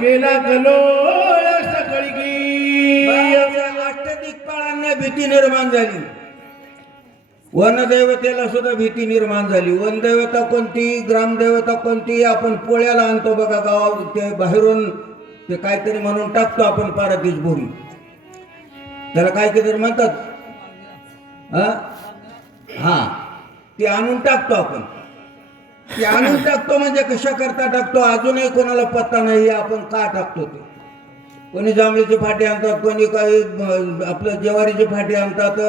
केला कलोळ सकळी गी अष्टदिक्पाळांना भीती निर्माण झाली, वनदेवतेला सुद्धा भीती निर्माण झाली. वनदेवता कोणती, ग्रामदेवता कोणती, आपण पोळ्याला आणतो बघा गावात, ते बाहेरून ते काहीतरी म्हणून टाकतो आपण पारातीच बोरी, त्याला काहीतरी म्हणतात हा ते आणून टाकतो आपण. ते आणून टाकतो म्हणजे कशा करता टाकतो अजूनही कोणाला पत्ता नाही आपण का टाकतो ते. कोणी जांभळीचे फाटे आणतात, कोणी काही आपलं ज्वारीचे फाटे आणतात,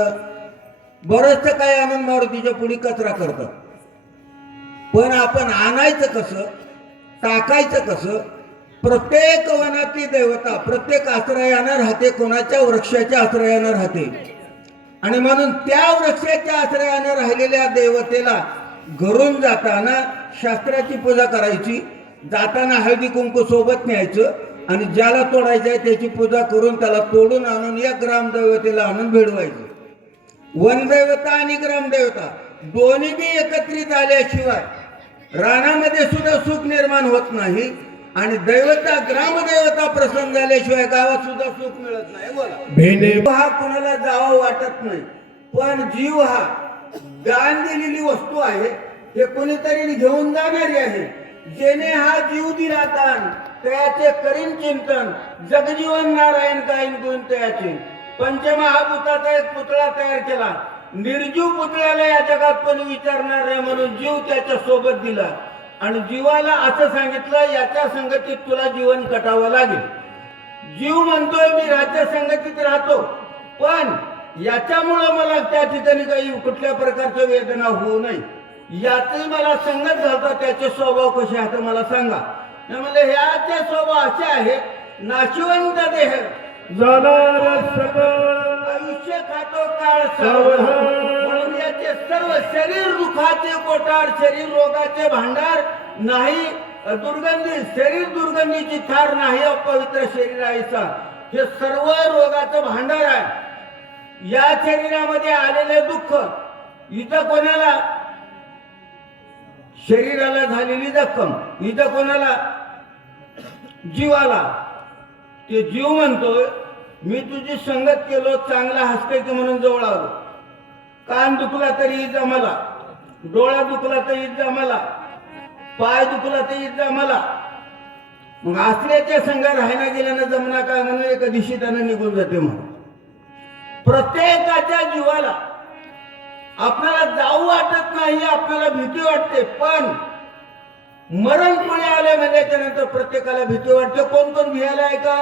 बरंचसं काय आणून मारुतीच्या पुढे कचरा करतात. पण आपण आणायचं कसं, टाकायचं कसं? प्रत्येक वनातली देवता प्रत्येक आश्रयानं राहते, कोणाच्या वृक्षाच्या आश्रयानं राहते. आणि म्हणून त्या वृक्षाच्या आश्रयानं राहिलेल्या देवतेला घरून जाताना शास्त्राची पूजा करायची, जाताना हळदी कुंकू सोबत न्यायचं आणि ज्याला तोडायचं आहे त्याची पूजा करून त्याला तोडून आणून या ग्रामदेवतेला आणून भिडवायचं. वनदेवता आणि ग्रामदेवता दोन्ही बी एकत्रित आल्याशिवाय रानामध्ये सुद्धा सुख निर्माण होत नाही आणि देवता ग्रामदेवता प्रसन्न झाल्याशिवाय गावात सुद्धा सुख मिळत नाही. बोला, हा कोणाला जावा वाटत नाही, पण जीव हा दान दिलेली वस्तू आहे, हे कोणीतरी घेऊन जाणारी आहे. जेने हा जीव दिला दान त्याचे करीन चिंतन, जगजीवन नारायण कायन गुण त्याचे. पंचमहाभूताचा एक पुतळा तयार केला, निर्जीव पुतळ्याला या जगात कोणी विचारणार नाही म्हणून जीव त्याच्या सोबत दिला आणि जीवाला असं सांगितलं याच्या संगतीत तुला जीवन कटावं लागेल. जीव म्हणतोय मी राज्य संगतीत राहतो, पण याच्यामुळं मला त्या ठिकाणी काही कुठल्या प्रकारच्या वेदना होऊ नये, यातही मला संगत झाला. त्याचे स्वभाव कसे आहेत मला सांगा. म्हणजे ह्याचे स्वभाव असे आहेत, नाशिवंत देह जाणार सकळ आयुष्य खातो काळ सावध, म्हणून याचे सर्व शरीर दुखाचे कोटार, शरीर रोगाचे भांडार नाही, दुर्गंधी शरीर दुर्गंधीची थार नाही, अपवित्र शरीर आईचा हे सर्व रोगाचं भांडार आहे. या शरीरामध्ये आलेले दुःख इथं कोणाला शरीराला झालेली जखम, इथं कोणाला जीवाला. ते जीव म्हणतोय मी तुझी संगत केलो, चांगला हसते की म्हणून जवळ आलो. कान दुखला तरी इजा मला, डोळा दुखला तरी इजा मला, पाय दुखला तरी इजा मला. मग आश्रयाच्या संघ राहायला गेल्यानं जमना काय म्हणून एका दिवशी त्यानं निघून जाते. म्हणून प्रत्येकाच्या जीवाला आपल्याला जाऊ वाटत नाही, आपल्याला भीती वाटते, पण मरण पुढे आले म्हणजे नंतर प्रत्येकाला भीती वाटते. कोण कोण भियाला आहे का?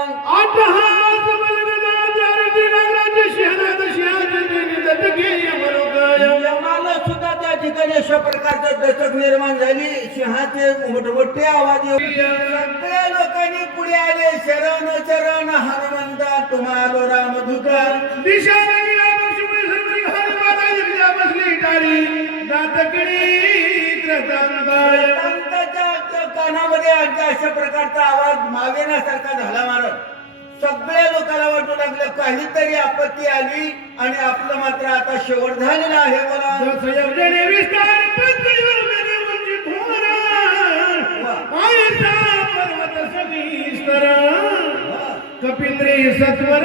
यमाला सुद्धा त्या ठिकाणी अशा प्रकारचं दचक निर्माण झाली, सिंहाचे मोठमोठे आवाज येऊ. सगळ्या लोकांनी पुढे आले, शरण शरण हनुमंता तुम्हाला रामदूता दिशा कानामध्ये अशा प्रकारचा आवाज मागेण्यासारखा झाला. महाराज सगळ्या लोकांना वाटू लागलं काहीतरी आपत्ती आली आणि आपलं मात्र आता शेवट झालेला आहे. कपिंद्री सत्वर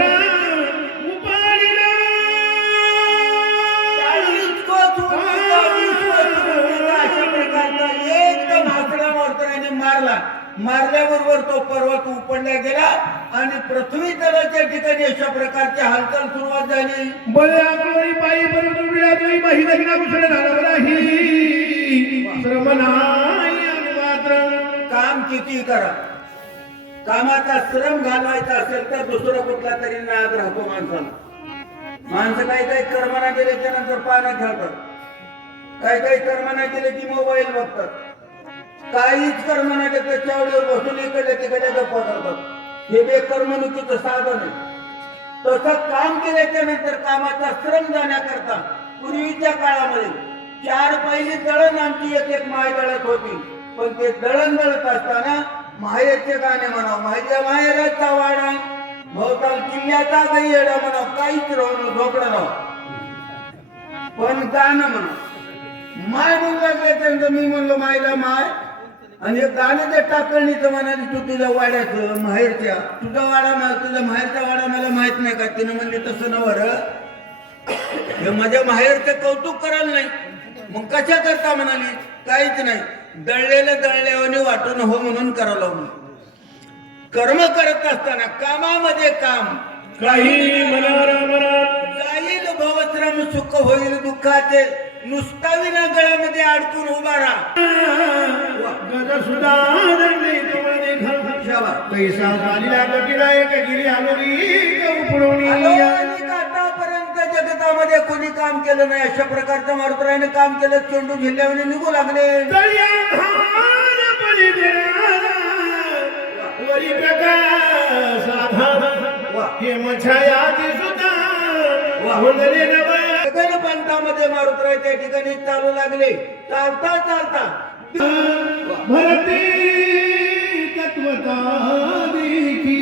मारल्याबरोबर तो पर्वत उपडला गेला आणि पृथ्वी तलाच्या ठिकाणी अशा प्रकारची हालचाल सुरुवात झाली. बळे आपली बाई बरोबर बाई लग्ना कुशल झालं नाही, श्रम नाही अनुमात्र. काम किती करा, कामाचा श्रम घालवायचा असेल तर दुसरा कुठला तरी नाद राहतो माणसाला. माणसं काही काही कर्मना गेल्याच्या नंतर पानं खेळतात, काही काही कर्मना गेले की मोबाईल बघतात, काहीच कर्म नाही तर त्याच्यावर बसून इकडे तिकडे गप्पा करतात. हे बेकर्मणुकीचं साधन आहे. तसं काम केल्याच्या नंतर कामाचा श्रम जाण्याकरता पूर्वीच्या काळामध्ये 4 पहिली दळण आमची एक एक माय दळत होती, पण ते दळण दळत असताना माहेरचे गाणे म्हणा, माझ्या माहेराचा वाडा भोवताल किल्ल्याचा काही येडा म्हणा, काहीच राहून झोपडं राहू, पण गाणं म्हणा. माय म्हणू लागले त्यांचं, मी म्हणलो मायला माय आणि एक गाणं ते टाकळणीचं म्हणाली तू तुझ्या वाड्याचं माहेरच्या तुझा वाडा तुझ्या माहेरचा वाडा मला माहित नाही का तिनं म्हणले तसं नवर हे माझ्या माहेरचं कौतुक करायला नाही मग कशा करता म्हणाली काहीच नाही दळलेलं दळल्यावाने वाटून हो म्हणून करावं लागलं कर्म करत असताना कामामध्ये काम काही मनारा मना जाईल भवश्रम सुख होईल दुःखाचे नुसता विना गळ्यामध्ये अडकून उभा राहा गज सुधारणे जवळ देखा पैसा झालेला गटीला एक गिरी आलोनी उपडवणी आतापर्यंत जगतामध्ये कोणी काम केलं नाही अशा प्रकारचं मारुतरायाने काम केलं चेंडू झिल्ल्यावर निघू लागले वरी प्रकाश हे मछायाची सुद्धा होणारे नव पंथामध्ये मारुतराय त्या ठिकाणी चालू लागले चालता चालता भरती तत्वता देखी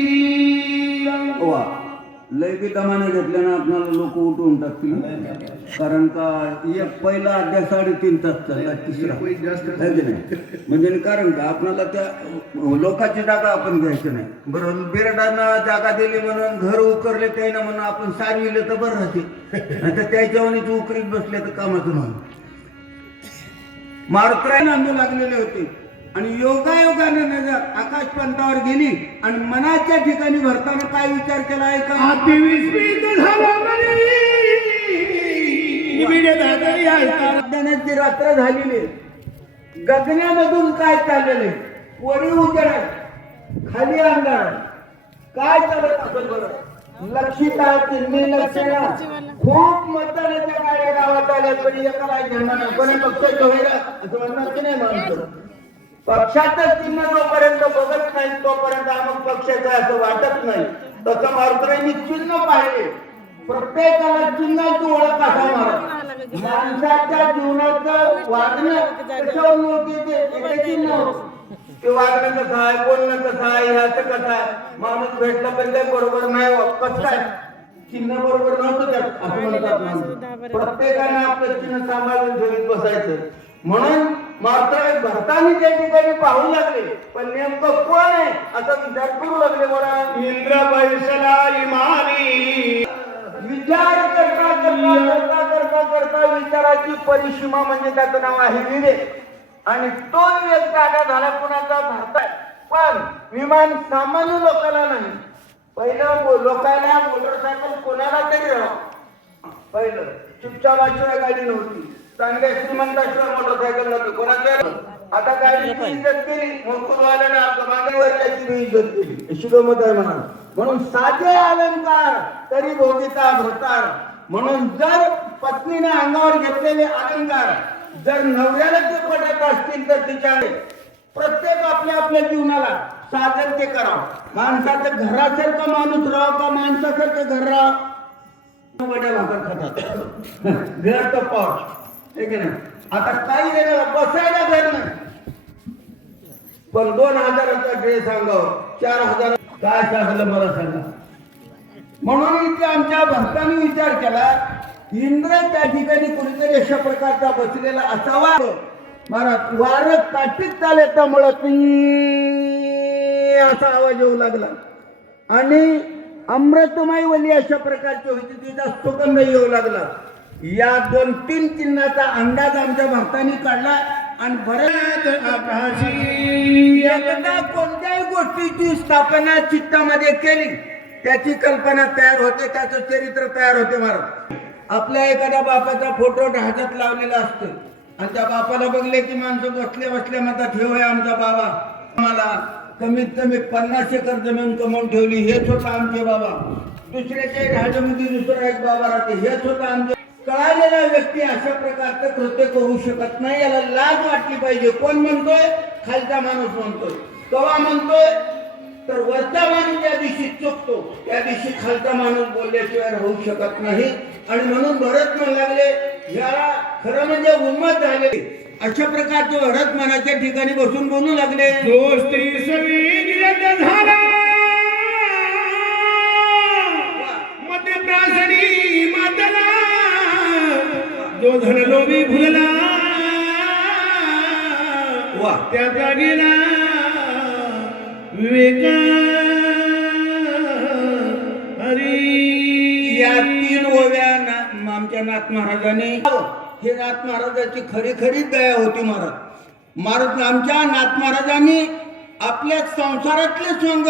लय दमाने घेतल्यानं आपल्याला लोक उठवून टाकतील कारण का एक पहिला अध्याय 3.5 तास चालला तिसरा है की नाही म्हणजे कारण का आपल्याला त्या लोकांची जागा आपण घ्यायची नाही बरोबर बिरडांना जागा दिली म्हणून घर उकरले त्यानं म्हणून आपण सारविले तर बरं राहते नाही तर त्याच्यावर उकरीत बसले तर कामाचं म्हणून मारुतराय नांदू लागलेले होते आणि योगायोगाने नजर आकाश पंथावर गेली आणि मनाच्या ठिकाणी भरताना काय विचार केला आहे का अज्ञानाची रात्र झालेली गगनामधून काय चाललेले वरी उजळ खाली अंगार काय चालत असेल बरं लक्षिता चिन्हे लक्षणा खूप मतदानाच्या गाड्या गावात आल्या पण एकाला घेणार पण पक्षाच्या व्हायला असं म्हणणार की नाही म्हणतो पक्षाचं चिन्ह जोपर्यंत बघत नाही तोपर्यंत आम्हाला पक्षाचं असं वाटत नाही तसं मारुतरायांनी चिन्ह पाहिले प्रत्येकाला चिन्हाची ओळख असा महाराज माणसाच्या जीवनाचं वागणं कशावर नव्हते ते चिन्ह ते वागणं कसं आहे बोलणं कसं आहे ह्याचं कसं आहे माणूस भेटला पण काही बरोबर नाही कसं आहे चिन्ह बरोबर नव्हतं त्यात असं म्हणतात प्रत्येकाने आपलं चिन्ह सांभाळून ठेवत बसायचं म्हणून मात्र भरतानी त्या ठिकाणी पाहू लागले पण नेमकं कोण आहे असा विचार करू लागले मला इंद्र पैसला इमानी विचार करता करता करता करता करता विचाराची परिसीमा म्हणजे त्याचं नाव आहे विवेक आणि तो विवेक जागा झाला कुणाचा भारतात पण विमान सामान्य लोकांना नाही पहिलं लोकांना मोटरसायकल कोणाला तरी राहा पहिलं चुपचापाशिवाय गाडी नव्हती चांगल्या श्रीमंताशिवाय मोटरसायकल नव्हती कोणाच्या आता गाडीची इज्जत केली मुलकुलवाल्याने आपल्या मागणीवरची इज्जत केली अशी गमत आहे म्हणा म्हणून साधे अलंकार तरी भोगिता भरतार म्हणून जर पत्नीने अंगावर घेतलेले अलंकार जर नवऱ्याला ते पटत असतील तर तिच्याकडे प्रत्येक आपल्या आपल्या जीवनाला साधन ते करावं माणसाचं घरासारखं माणूस राहावं का माणसासारखं घर राहावं घर तर पाऊस आता काही वेगळं बसायला घर नाही पण 2000चा ड्रेस अंगावर 4000 काय सांगलं मला सांगा म्हणून इथे आमच्या भक्तांनी विचार केला इंद्र त्या ठिकाणी कुणीतरी अशा प्रकारचा बसलेला असावा महाराज वार काठीत चालत त्यामुळं असा आवाज येऊ लागला आणि अमृतमय वली अशा प्रकारची होती तिचा सुगंध येऊ लागला या 2-3 चिन्हाचा अंदाज आमच्या भक्तांनी काढला आणि बऱ्याच आकाशी एकदा कोणत्याही गोष्टीची स्थापना चित्तामध्ये केली त्याची कल्पना तयार होते त्याचं चरित्र तयार होते महाराज आपल्या एखाद्या बापाचा फोटो ढाच्यात लावलेला असतो आणि त्या बापाला बघले की माणसं बसल्या बसल्या म्हणतात हे होय आमचा बाबा आम्हाला कमीत कमी 50 एकर जमीन कमवून ठेवली हेच होता आमचे बाबा दुसऱ्याच्या ढाच्यामध्ये दुसरा एक बाबा राहते हेच होता आमचे कळालेला व्यक्ती अशा प्रकारचं कृत्य करू शकत नाही याला लाज वाटली पाहिजे कोण म्हणतोय खालचा माणूस म्हणतोय कवा म्हणतोय तर वरचा माणूस ज्या दिवशी चुकतो त्या दिवशी खालचा माणूस बोलल्याशिवाय राहू शकत नाही आणि म्हणून भरत म्हणू लागले याला खरं म्हणजे उन्मत झाले अशा प्रकारचे भरत मनाच्या ठिकाणी बसून बोलू लागले जो स्त्री सवी निरंजन झाला मध्यप्रासनी मातला जो धन लोभी भुलला त्या जागेला विवेक हरी. या 3 ओव्या आमच्या नाथ महाराजांनी, हे नाथ महाराजाची खरी खरी दया होती. महाराज आमच्या नाथ महाराजांनी आपल्या संसारातले सोंग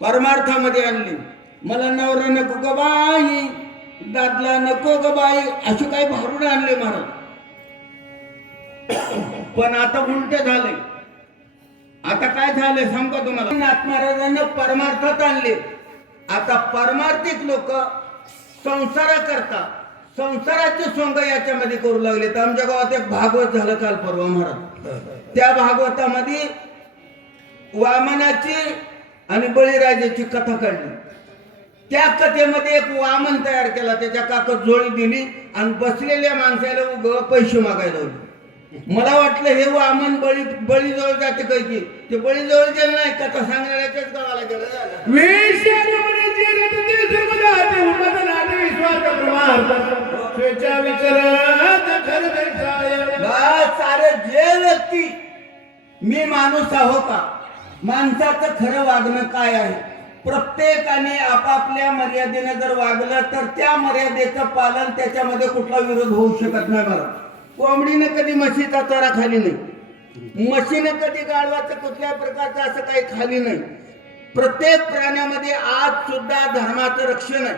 परमार्थामध्ये आणले. मला नवरा नको ग बाई, दादला नको ग बाई, असे काही भारूड आणले महाराज. पण आता उलट झालंय. आता काय झालंय सांगतो तुम्हाला. नाथ महाराजांना परमार्थात आणले. आता परमार्थिक लोक संसार करता, संसाराचे सोंग याच्यामध्ये करू लागले. तर आमच्या गावात एक भागवत झालं काल परवा महाराज. त्या भागवतामध्ये वामनाची आणि बळीराजाची कथा काढली. त्या कथेमध्ये एक वामन तयार केला, त्याच्या काकत जोडी दिली आणि बसलेल्या माणसाला उभं पैसे मागायला लावले. मला वाटलं हे वामन बळीजवळ जाते काही, ते बळीजवळ गेलं नाही, कथा सांगणाऱ्याच्याच गावाला गेलं झालं. सारे जे व्यक्ती मी माणूस आहो का, माणसाचं खरं वागणं काय आहे. प्रत्येकाने आपापल्या मर्यादेने जर वागलं तर त्या मर्यादेचं पालन, त्याच्यामध्ये कुठला विरोध होऊ शकत नाही. मला कोंबडीने कधी म्हशीचा चारा खाली नाही, म्हशीने कधी गाढवाचं कुठल्या प्रकारचं असं काही खाली नाही. प्रत्येक प्राण्यामध्ये आज सुद्धा धर्माचं रक्षण आहे.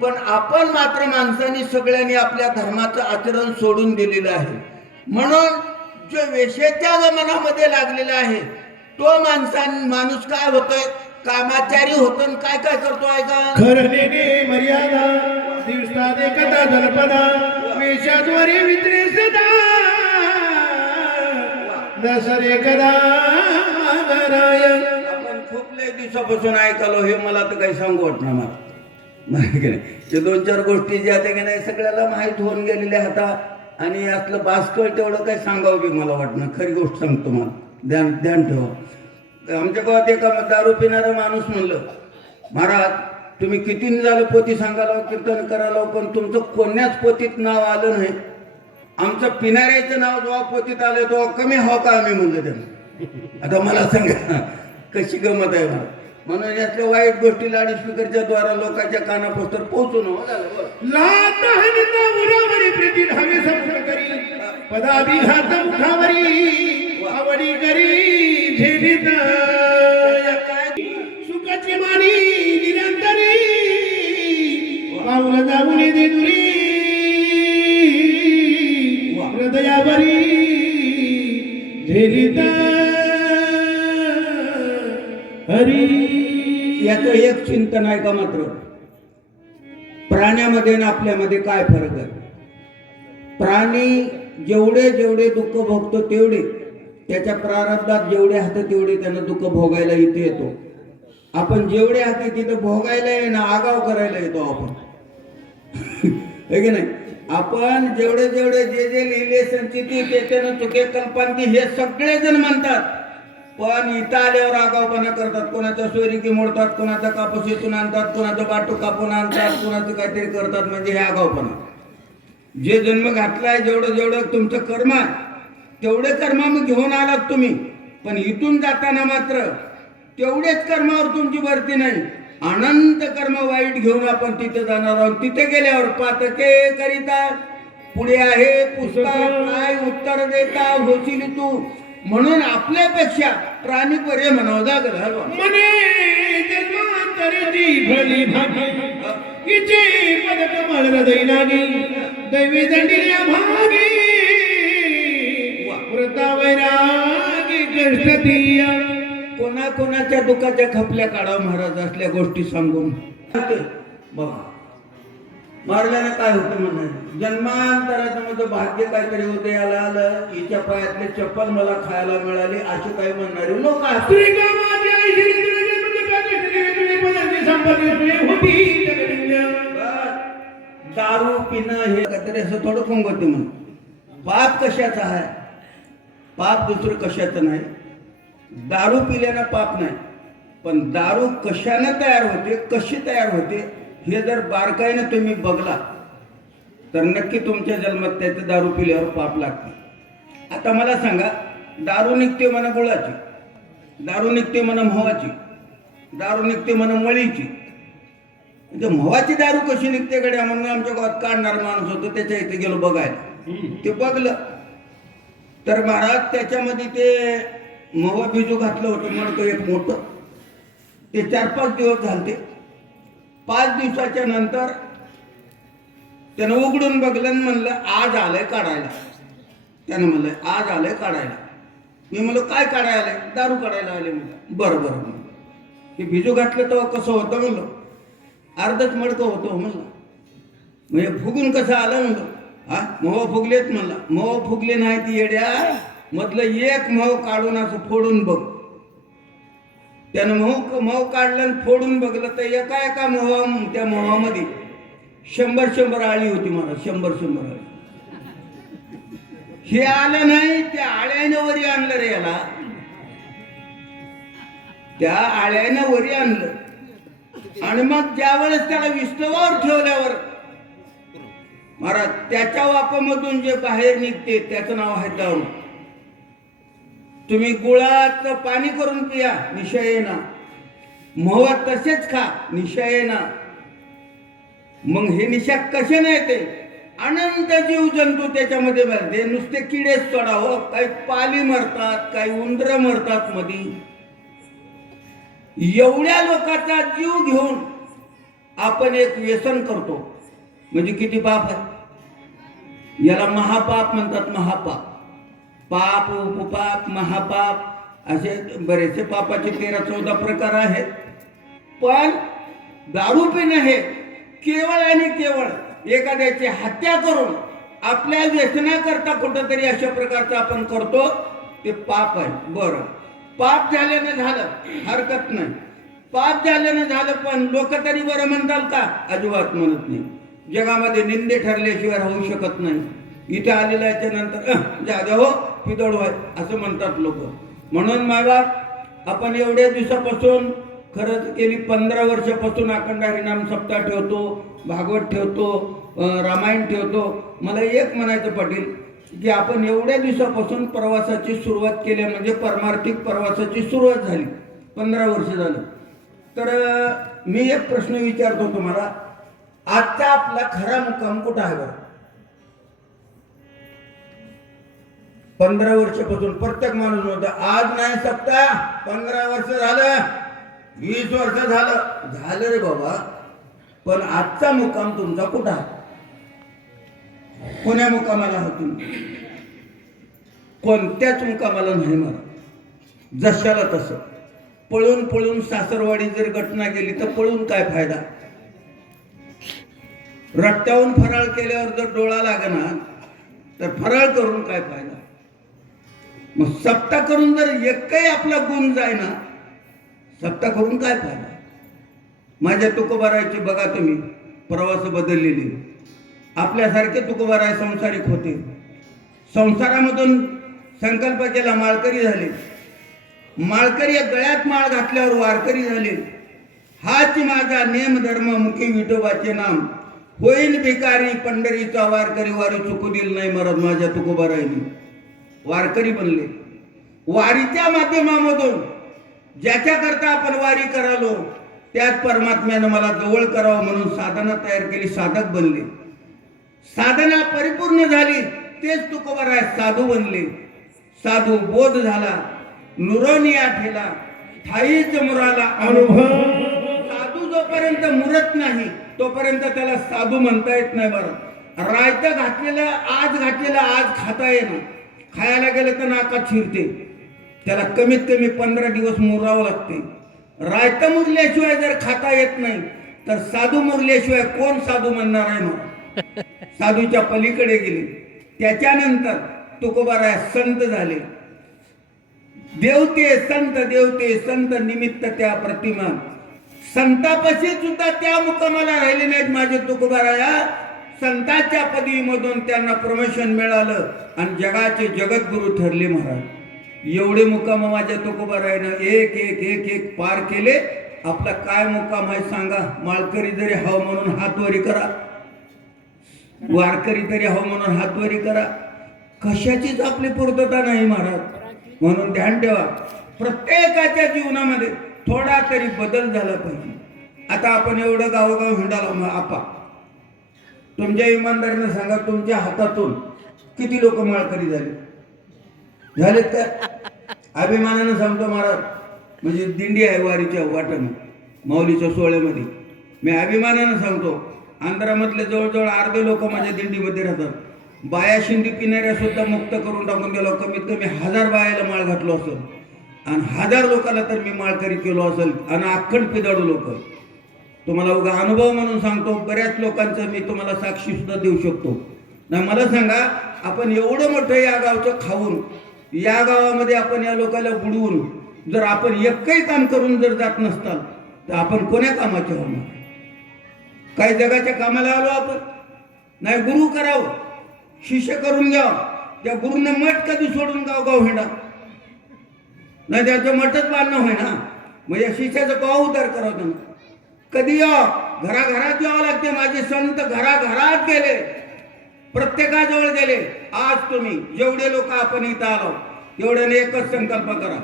पण आपण मात्र माणसांनी सगळ्यांनी आपल्या धर्माचं आचरण सोडून दिलेलं आहे. म्हणून जो वेश्येच्या गमनामध्ये लागलेला आहे तो माणूस काय होतोय, कामाचारी होतो. काय काय करतो ऐका. खरलेने मर्यादा दिवसात एकदा जलपदा वेशाद्वारे वितरे सदा दसरे कदा नारायण. आपण खूप लय दिवसापासून ऐकलो हे, मला तर काही सांगू वाटणार मला. ते 2-4 गोष्टी ज्या त्या की नाही सगळ्याला माहीत होऊन गेलेल्या आता. आणि यातलं बास्कळ तेवढं काही सांगावं की मला वाटणं. खरी गोष्ट सांगतो, मला ध्यान ठेवा. आमच्या गावात एका दारू पिणारा माणूस म्हणलं, महाराज तुम्ही किती झालं पोती सांगायला कीर्तन करायला, पण तुमचं कोण्याच पोतीत नाव आलं नाही. आमचं पिणाऱ्याचं नाव जेव्हा पोतीत आलं तेव्हा कमी हो का आम्ही म्हणलं त्यांना. आता मला सांगा कशी गमत आहे मला. म्हणून यातल्या वाईट गोष्टी लाडस्पीकरच्या द्वारा लोकांच्या कानापोस्तर पोहोचून पदाभिघात मुखावरी आवडी करी झेलित सुखाची मानी निरंतरी पाऊल जाऊन दे दुरी हृदयावरी झेलित हरी. याचं एक चिंतन आहे का मात्र, प्राण्यामध्ये आणि आपल्यामध्ये काय फरक आहे. प्राणी जेवढे जेवढे दुःख भोगतो तेवढे त्याच्या प्रारब्धात जेवढे हात तेवढे त्यांना दुःख भोगायला इथे येतो. आपण जेवढे हाती तिथं भोगायला आहे ना, आगाव करायला येतो आपण. हे की नाही. आपण जेवढे जेवढे जे जे लिहिले संचिती त्याच्यानं चुके कल्पांती हे सगळे जण म्हणतात. पण इथं आल्यावर आगावपणा करतात. कोणाच्या सोयरिकी मोडतात, कोणाचा कापूस इथून आणतात, कोणाचं बाटू कापून आणतात, कोणाचं काहीतरी करतात. म्हणजे हे आगावपणा. जे जन्म घातलाय जेवढं जेवढं तुमचं कर्म आहे तेवढे कर्म मग घेऊन आलात तुम्ही. पण इथून जाताना मात्र तेवढेच कर्मावर तुमची भरती नाही, अनंत कर्म वाईट घेऊन आपण तिथे जाणार आहोत. तिथे गेल्यावर पातके करिता पुढे आहे पुस्तक काय उत्तर देता होशील तू. म्हणून आपल्यापेक्षा प्राणी बरे म्हणावं लागल. मने जन्मांतरीची भली भागी हिचे पद कमळ हृदय लागी दैवी दंडिया भागी व्रता वैरागी कष्टतीया. कोणाच्या दुःखाच्या खपल्या काढा महाराज असल्या गोष्टी सांगून. बघा महाराजांना काय होतं म्हणाले, जन्मांतराचं माझं भाग्य काहीतरी होतं, याला आलं हिच्या पायातले चप्पल मला खायला मिळाली असे काही म्हणणारे लोक आहेत. दारू पिणं हे काहीतरी असं थोडं फोंगते म्हणून. पाप कशाचा आहे, पाप दुसरं कशाचं नाही. दारू पिल्यानं पाप नाही, पण दारू कशानं तयार होते, कशी तयार होते हे जर बारकाईनं तुम्ही बघला तर नक्की तुमच्या जन्मात त्याचं दारू पिल्यावर पाप लागते. आता मला सांगा, दारू निघते म्हणा गुळाची, दारू निघते म्हणा म्हावाची, दारू निघते म्हणा मळीची. म्हणजे म्हावाची दारू कशी निघते गड्या म्हणून आमच्या गावात काढणार माणूस होतो, त्याच्या इथे गेलो बघायला. ते बघलं तर महाराज त्याच्यामध्ये ते म्हावा बिजू घातलं होतं मडकं एक मोठं. ते 4-5 दिवस झालते. 5 दिवसाच्या नंतर त्यानं उघडून बघलं आणि म्हणलं आज आलंय काढायला. त्यानं म्हणलं आज आलंय काढायला. मी म्हणलो काय काढायला आलंय? दारू काढायला आले म्हणलं. बरं बरं म्हणलं. ते भिजू घातलं तेव्हा कसं होतं म्हणलं, अर्धच मडकं होतं म्हणलं. म्हणजे फुगून कसं आलं म्हणलं. हा मोह फुगलेत म्हणला. मोह फुगले नाही ती येड्या, मधलं एक मोह काढून असं फोडून बघ. त्यानं मोह काढलं आणि फोडून बघलं तर एका त्या मोहामध्ये 100 आळी होती मला. 100 आळी. हे आलं नाही, त्या आळ्यानं वरी आणलं रे याला. त्या आळ्यानं वरी आणलं आणि मग ज्यावेळेस त्याला विस्तवावर ठेवल्यावर महाराज त्याच्या वापामधून जे बाहेर निघते त्याचं नाव आहे दारू. तुम्ही गुळाचं पाणी करून पिया, निशा येणार. मोह तसेच खा, निशा येणार. मग हे निशा कसे नाही ते अनंत जीव जंतू त्याच्यामध्ये भरते. नुसते किडेच सोडावं, काही पाली मरतात, काही उंदरं मरतात मध्ये. एवढ्या लोकांचा जीव घेऊन आपण एक व्यसन करतो म्हणजे किती पाप आहे. याला महापाप म्हणतात. महापाप, पाप, उपपाप, महापाप असे बरेचसे पापाचे 13-14 प्रकार आहेत. पण दारू पिणं हे केवळ आणि केवळ एखाद्याची हत्या करून आपल्या व्यसनाकरता कुठंतरी अशा प्रकारचं आपण करतो, ते पाप आहे. बरं, पाप झाल्यानं झालं हरकत नाही. पाप झाल्यानं झालं पण लोक तरी बरं म्हणताल का? अजिबात म्हणत नाही. जगामध्ये निंदे ठरल्याशिवाय राहू शकत नाही. इथे आलेल्याच्या नंतर जागा हो पिदळ आहे असं म्हणतात लोक. म्हणून मायबाप आपण एवढ्या दिवसापासून खरंच गेली 15 वर्षापासून अखंड हरिनाम सप्ताह ठेवतो, भागवत ठेवतो, रामायण ठेवतो. मला एक म्हणायचं पाटील की आपण एवढ्या दिवसापासून प्रवासाची सुरुवात केली म्हणजे परमार्थिक प्रवासाची सुरुवात झाली. 15 वर्ष झालं. तर मी एक प्रश्न विचारतो तुम्हाला, आजचा आपला खरा मुक्काम कुठं आहे बरं? 15 वर्षापासून प्रत्येक माणूस म्हणतो आज नाही सप्ताह, 15 वर्ष झालं, 20 वर्ष झालं रे बाबा. पण आजचा मुक्काम तुमचा कुठं आहे? कोण्या मुक्कामाला आहात तुम्ही? कोणत्याच मुक्कामाला नाही. मला जशाला तसं पळून पळून सासरवाडी जर घटना गेली तर पळून काय फायदा? रट्ट्याहून फराळ केल्यावर जर डोळा लागणार तर फराळ करून काय फायदा? मग सप्ताह करून जर एकही आपला गुण जायना, सप्ताह करून काय फायदा? माझ्या तुकोबारायची बघा तुम्ही प्रवास बदललेली. आपल्यासारखे तुकोबाराय संसारिक होते. संसारामधून संकल्प केला, माळकरी झाले. माळकरी गळ्यात माळ घातल्यावर वारकरी झाले. हाच माझा नेम धर्म, मुखी विठोबाचे नाम. होईल भिकारी पंढरीचा वारकरी, वारी चुकू दिल नाही महाराज माझ्या तुकोबारायनी. वारकरी बनले. वारीच्या माध्यमामधून ज्याच्याकरता आपण वारी करालो त्याच परमात्म्यानं मला जवळ करावं म्हणून साधना तयार केली, साधक बनले. साधना परिपूर्ण झाली, तेच तुकोबाराय साधू बनले. साधू बोध झाला, नुरोनिया ठेला, ठाईच मुराला अनुभव. साधू जोपर्यंत मुरत नाही तोपर्यंत त्याला साधू म्हणता येत नाही. बरं, रायतं घातलेलं आज खाता येणं, खायला गेलं तर नाकात शिरते. त्याला कमीत कमी 15 दिवस मुरावं लागते. रायतं मुरल्याशिवाय जर खाता येत नाही तर साधू मुरल्याशिवाय कोण साधू म्हणणार आहे? मग साधूच्या पलीकडे गेले. त्याच्यानंतर तुकोबाराय संत झाले. देवते संत, देवते संत निमित्त त्या प्रतिमा. संतापाशी सुद्धा त्या मुक्कामाला राहिले नाहीत माझे तुकोबाराया. संतांच्या पदवीमधून त्यांना प्रमोशन मिळालं आणि जगाचे जगद्गुरु ठरले महाराज. एवढे मुक्काम माझ्या तुकोबारायानं एक एक एक एक पार केले. आपला काय मुक्काम आहे सांगा? माळकरी जरी हवं म्हणून हातवरी करा, वारकरी तरी हवं म्हणून हातवरी करा. कशाचीच आपली पूर्तता नाही महाराज. म्हणून ध्यान ठेवा, प्रत्येकाच्या जीवनामध्ये थोडा तरी बदल झाला पाहिजे. आता आपण एवढं गावोगाव हिंडालो मग आपा, तुमच्या इमानदारीनं सांगा, तुमच्या हातातून किती लोक माळकरी झालेत का? अभिमानानं सांगतो महाराज, म्हणजे दिंडी आहे वारीच्या वाटण माऊलीच्या सोहळ्यामध्ये, मी अभिमानानं सांगतो, आंध्रामधले जवळजवळ अर्धे लोक माझ्या दिंडीमध्ये राहतात. बाया शिंदी किनाऱ्या सुद्धा मुक्त करून टाकून गेलो. कमीत कमी 1000 बायाला माळ घातलो असेल आणि 1000 लोकांना तर मी माळकरी केलो असेल आणि अख्खंड पिदाडू लोक. तुम्हाला उगा अनुभव म्हणून सांगतो, बऱ्याच लोकांचं मी तुम्हाला साक्षी सुद्धा देऊ शकतो. ना मला सांगा, आपण एवढं मोठं या गावचं खाऊन, या गावामध्ये आपण या लोकांना बुडवून, जर आपण एकही काम करून जर जात नसताल तर आपण कोण्या कामाचे होणार? काही जगाच्या कामाला आलो आपण? नाही, गुरु करावं, शिष्य करून घ्यावं. त्या गुरुने मठ कधी सोडून गावगाव हिंडा? नाही, त्याचं मठच बांधणं होय ना. मग या शिष्याचा कवा उद्धार करावं त्यांना? कधी यावं? घराघरात यावं लागते. माझे संत घराघरात गेले, प्रत्येकाजवळ गेले. आज तुम्ही जेवढे लोक आपण इथं आलो, एवढ्याने एकच संकल्प करा,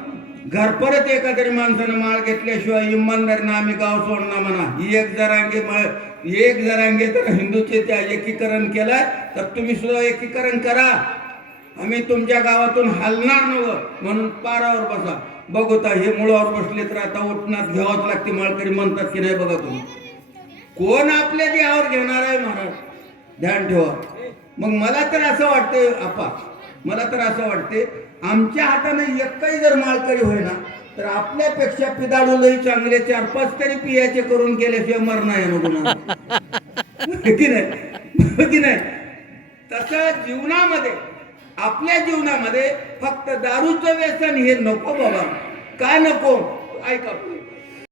घर परत एका तरी माणसानं माळ घेतल्याशिवाय इमानदारीनं आम्ही गाव सोडणार म्हणा. एक जरांगे तर हिंदूचे त्या एकीकरण केलंय, तर तुम्ही सुद्धा एकीकरण करा. आम्ही तुमच्या गावातून हलणार नव्हतं म्हणून पारावर बसा. बघू तर हे मुळावर बसले तर आता उठण्यात घ्यावंच लागते. माळकरी म्हणतात की नाही बघा तुम्ही, कोण आपल्या देहावर घेणार आहे महाराज? ध्यान ठेवा. मग मला तर असं वाटते आपा, मला तर असं वाटते, आमच्या हाताने एकही जर माळकरी होईना तर आपल्यापेक्षा पिदाडू लई चांगले 4-5 तरी पियाचे करून गेल्याशिवाय मरणा आहे नको की नाही? तसं जीवनामध्ये, आपल्या जीवनामध्ये फक्त दारूचं व्यसन हे नको बाबा. काय नको? ऐका,